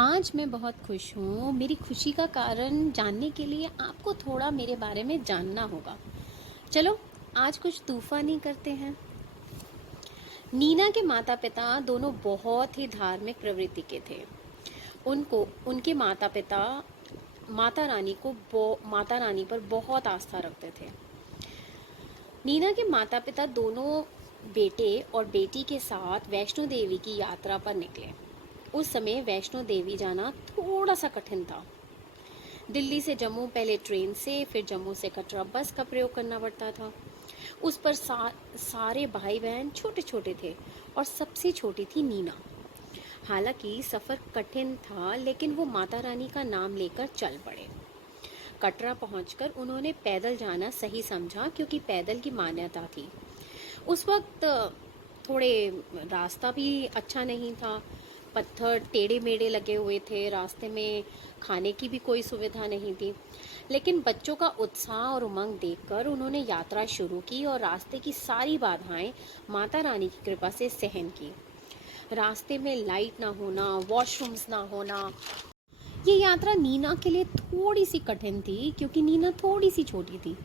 आज मैं बहुत खुश हूँ। मेरी खुशी का कारण जानने के लिए आपको थोड़ा मेरे बारे में जानना होगा। चलो, आज कुछ तूफ़ानी करते हैं। नीना के माता-पिता दोनों बहुत ही धार्मिक प्रवृत्ति के थे। उनको उनके माता-पिता माता रानी पर बहुत आस्था रखते थे। नीना के माता-पिता दोनों बेटे और बेटी के साथ वैष्णो देवी की यात्रा पर निकले। उस समय वैष्णो देवी जाना थोड़ा सा कठिन था। दिल्ली से जम्मू पहले ट्रेन से, फिर जम्मू से कटरा बस का प्रयोग करना पड़ता था। उस पर सारे भाई बहन छोटे छोटे थे और सबसे छोटी थी नीना। हालांकि सफ़र कठिन था, लेकिन वो माता रानी का नाम लेकर चल पड़े। कटरा पहुंचकर उन्होंने पैदल जाना सही समझा, क्योंकि पैदल की मान्यता थी। उस वक्त थोड़े रास्ता भी अच्छा नहीं था। पत्थर टेढ़े मेढ़े लगे हुए थे, रास्ते में खाने की भी कोई सुविधा नहीं थी। लेकिन बच्चों का उत्साह और उमंग देखकर उन्होंने यात्रा शुरू की और रास्ते की सारी बाधाएं माता रानी की कृपा से सहन की। रास्ते में लाइट ना होना, वॉशरूम्स ना होना, ये यात्रा नीना के लिए थोड़ी सी कठिन थी, क्योंकि नीना थोड़ी सी छोटी थी।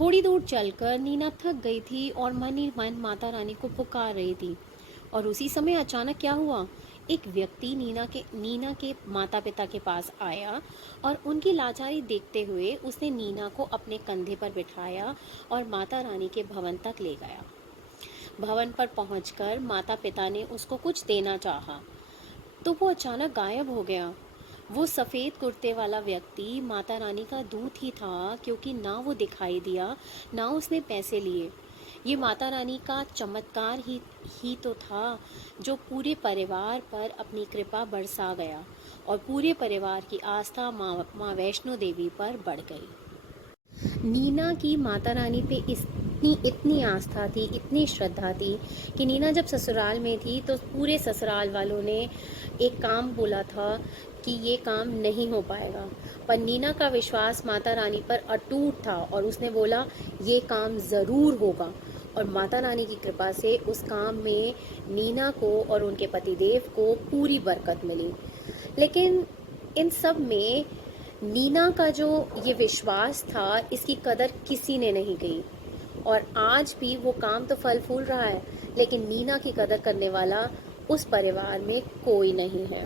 थोड़ी दूर चलकर नीना थक गई थी और मन ही मन माता रानी को पुकार रही थी। और उसी समय अचानक क्या हुआ, एक व्यक्ति नीना के माता पिता के पास आया और उनकी लाचारी देखते हुए उसने नीना को अपने कंधे पर बिठाया और माता रानी के भवन तक ले गया। भवन पर पहुंचकर माता पिता ने उसको कुछ देना चाहा, तो वो अचानक गायब हो गया। वो सफ़ेद कुर्ते वाला व्यक्ति माता रानी का दूत ही था, क्योंकि ना वो दिखाई दिया, ना उसने पैसे लिए। ये माता रानी का चमत्कार ही तो था, जो पूरे परिवार पर अपनी कृपा बरसा गया और पूरे परिवार की आस्था माँ वैष्णो देवी पर बढ़ गई। नीना की माता रानी पे इतनी इतनी आस्था थी, इतनी श्रद्धा थी कि नीना जब ससुराल में थी तो पूरे ससुराल वालों ने एक काम बोला था कि ये काम नहीं हो पाएगा, पर नीना का विश्वास माता रानी पर अटूट था और उसने बोला ये काम ज़रूर होगा। और माता रानी की कृपा से उस काम में नीना को और उनके पतिदेव को पूरी बरकत मिली। लेकिन इन सब में नीना का जो ये विश्वास था, इसकी कदर किसी ने नहीं की। और आज भी वो काम तो फल फूल रहा है, लेकिन नीना की कदर करने वाला उस परिवार में कोई नहीं है।